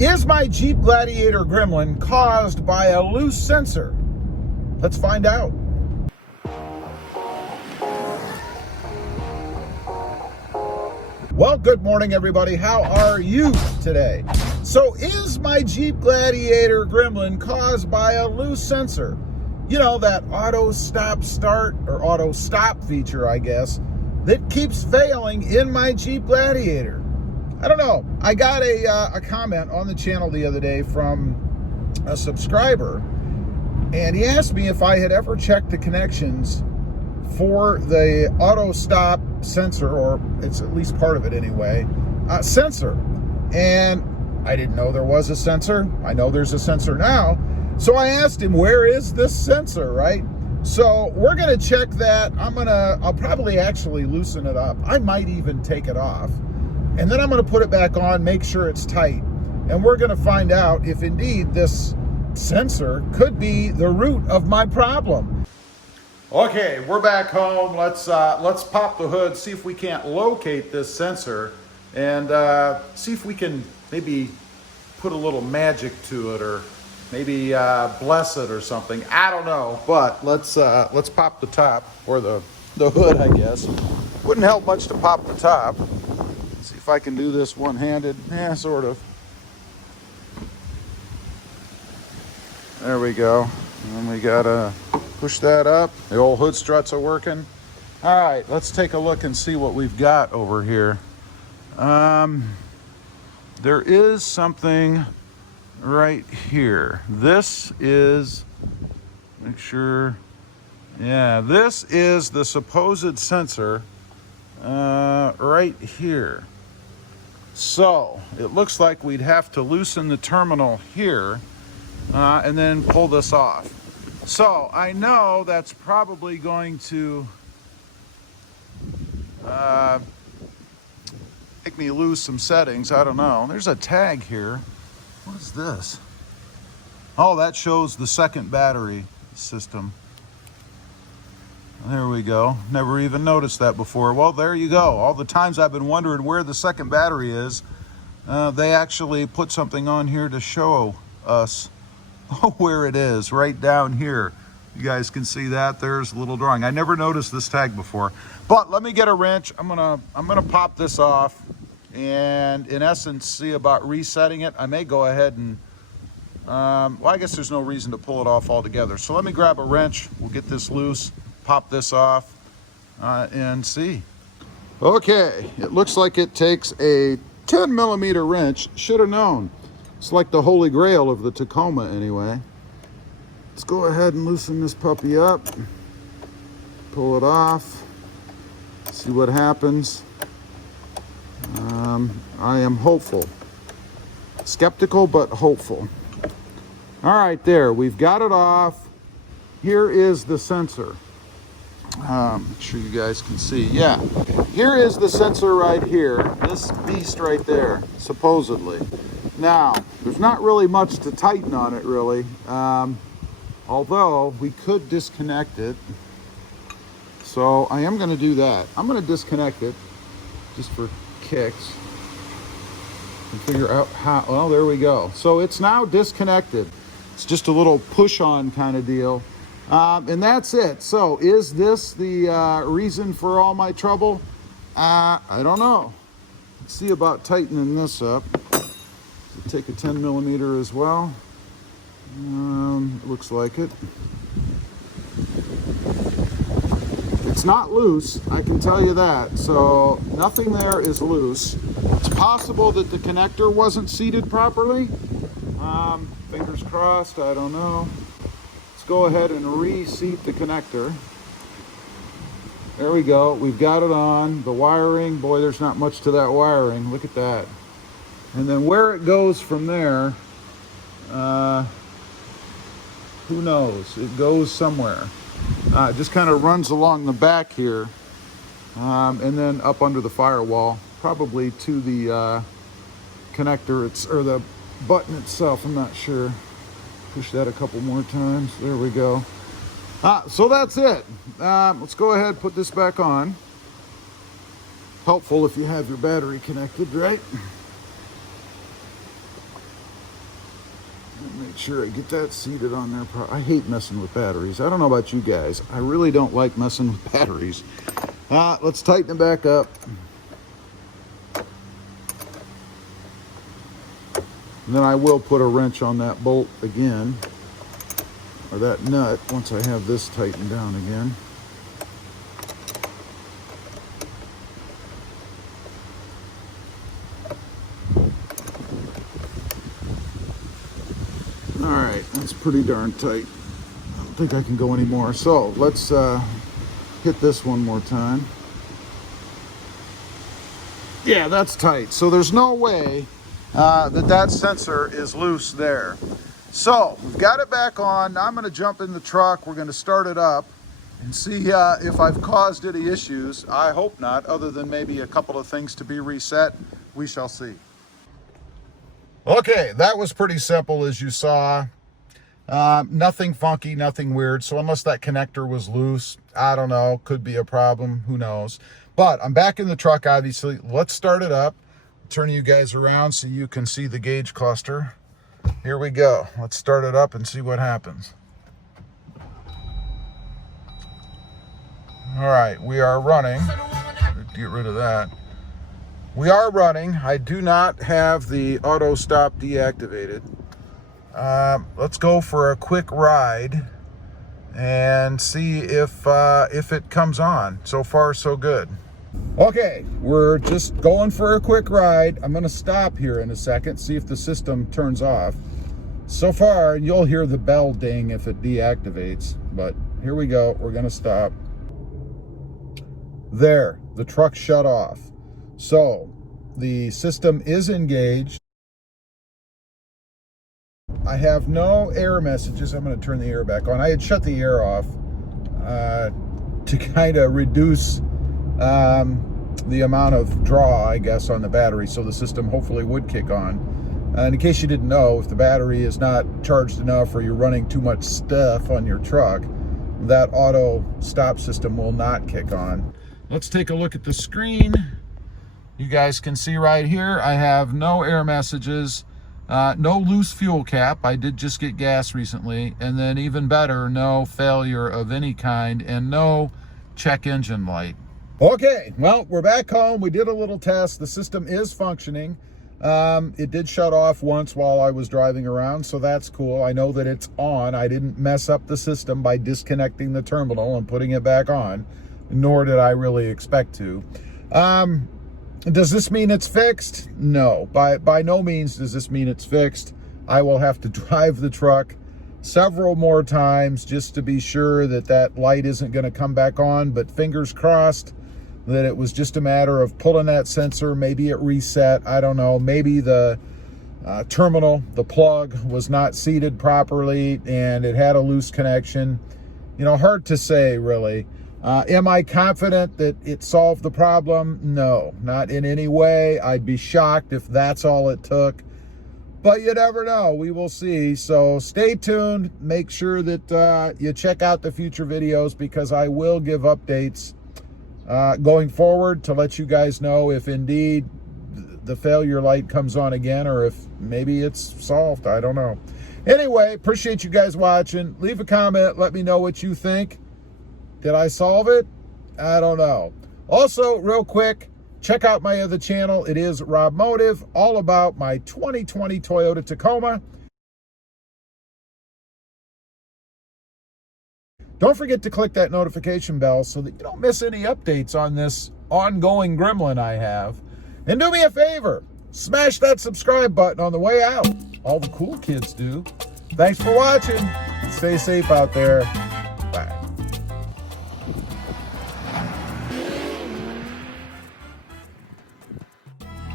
Is my Jeep Gladiator Gremlin caused by a loose sensor? Let's find out. Well, good morning, everybody. How are you today? So, is my Jeep Gladiator Gremlin caused by a loose sensor? You know, that auto stop start or auto stop feature, I guess, that keeps failing in my Jeep Gladiator. I don't know. I got a comment on the channel the other day from a subscriber, and he asked me if I had ever checked the connections for the auto stop sensor, or it's at least part of it anyway, sensor. And I didn't know there was a sensor. I know there's a sensor now. So I asked him, where is this sensor, right? So we're gonna check that. I'll probably actually loosen it up. I might even take it off. And then I'm gonna put it back on, make sure it's tight. And we're gonna find out if indeed this sensor could be the root of my problem. Okay, we're back home. Let's pop the hood, see if we can't locate this sensor, and see if we can maybe put a little magic to it, or maybe bless it or something. I don't know, but let's pop the top, or the hood, I guess. Wouldn't help much to pop the top. See if I can do this one-handed. Yeah, sort of. There we go. And then we gotta push that up. The old hood struts are working. All right, let's take a look and see what we've got over here. There is something right here. This is, make sure, yeah, this is the supposed sensor right here. So it looks like we'd have to loosen the terminal here and then pull this off. So I know that's probably going to make me lose some settings. I don't know. There's a tag here. What is this? Oh, that shows the second battery system. There we go. Never even noticed that before. Well, there you go. All the times I've been wondering where the second battery is, they actually put something on here to show us where it is, right down here. You guys can see that. There's a little drawing. I never noticed this tag before. But let me get a wrench. I'm gonna pop this off, and in essence see about resetting it. I may go ahead and well, I guess there's no reason to pull it off altogether. So let me grab a wrench. We'll get this loose, pop this off, and see. Okay, it looks like it takes a 10mm wrench. Should have known. It's like the holy grail of the Tacoma anyway. Let's go ahead and loosen this puppy up. Pull it off. See what happens. I am hopeful. Skeptical, but hopeful. All right, there, we've got it off. Here is the sensor. Make sure you guys can see. Yeah, here is the sensor right here. This beast right there, supposedly. Now, there's not really much to tighten on it, really. Although, we could disconnect it. So, I am going to do that. I'm going to disconnect it, just for kicks. And figure out how, well, there we go. So, it's now disconnected. It's just a little push-on kind of deal. And that's it. So, is this the reason for all my trouble? I don't know. Let's see about tightening this up. Take a 10mm as well. Looks like it. It's not loose, I can tell you that. So nothing there is loose. It's possible that the connector wasn't seated properly. Fingers crossed, I don't know. Let's go ahead and reseat the connector. There we go, we've got it on. The wiring, boy, there's not much to that wiring. Look at that. And then where it goes from there, who knows? It goes somewhere. It just kind of runs along the back here, and then up under the firewall, probably to the connector, or the button itself. I'm not sure. Push that a couple more times. There we go. So that's it. Let's go ahead and put this back on. Helpful if you have your battery connected, right? Make sure I get that seated on there. I hate messing with batteries. I don't know about you guys. I really don't like messing with batteries. Let's tighten it back up. And then I will put a wrench on that bolt again, or that nut, once I have this tightened down again. All right, that's pretty darn tight. I don't think I can go any more. So let's hit this one more time. Yeah, that's tight. So there's no way that sensor is loose there. So we've got it back on. Now I'm going to jump in the truck. We're going to start it up and see if I've caused any issues. I hope not, other than maybe a couple of things to be reset. We shall see. Okay, that was pretty simple, as you saw. Nothing funky, nothing weird. So unless that connector was loose, I don't know, could be a problem, who knows. But I'm back in the truck, obviously. Let's start it up. Turn you guys around so you can see the gauge cluster. Here we go. Let's start it up and see what happens. All right, we are running. Get rid of that. We are running. I do not have the auto stop deactivated. Let's go for a quick ride and see if it comes on. So far, so good. Okay, we're just going for a quick ride. I'm going to stop here in a second, see if the system turns off. So far, you'll hear the bell ding if it deactivates, but here we go. We're going to stop. There, the truck shut off. So the system is engaged. I have no error messages. I'm going to turn the air back on. I had shut the air off to kind of reduce the amount of draw, I guess, on the battery, so the system hopefully would kick on. And in case you didn't know, if the battery is not charged enough or you're running too much stuff on your truck, that auto stop system will not kick on. Let's take a look at the screen. You guys can see right here, I have no error messages, no loose fuel cap. I did just get gas recently. And then even better, no failure of any kind and no check engine light. Okay, well, we're back home. We did a little test. The system is functioning. It did shut off once while I was driving around, so that's cool. I know that it's on. I didn't mess up the system by disconnecting the terminal and putting it back on, nor did I really expect to. Does this mean it's fixed? No, by no means does this mean it's fixed. I will have to drive the truck several more times just to be sure that that light isn't going to come back on, but fingers crossed that it was just a matter of pulling that sensor. Maybe it reset. I don't know. Maybe the terminal, the plug, was not seated properly and it had a loose connection. You know, hard to say, really. Am I confident that it solved the problem? No, not in any way. I'd be shocked if that's all it took. But you never know. We will see. So stay tuned. Make sure that you check out the future videos, because I will give updates going forward to let you guys know if indeed the failure light comes on again, or if maybe it's solved. I don't know. Anyway, appreciate you guys watching. Leave a comment. Let me know what you think. Did I solve it? I don't know. Also, real quick, check out my other channel. It is Rob Motive, all about my 2020 Toyota Tacoma. Don't forget to click that notification bell so that you don't miss any updates on this ongoing gremlin I have. And do me a favor, smash that subscribe button on the way out. All the cool kids do. Thanks for watching. Stay safe out there.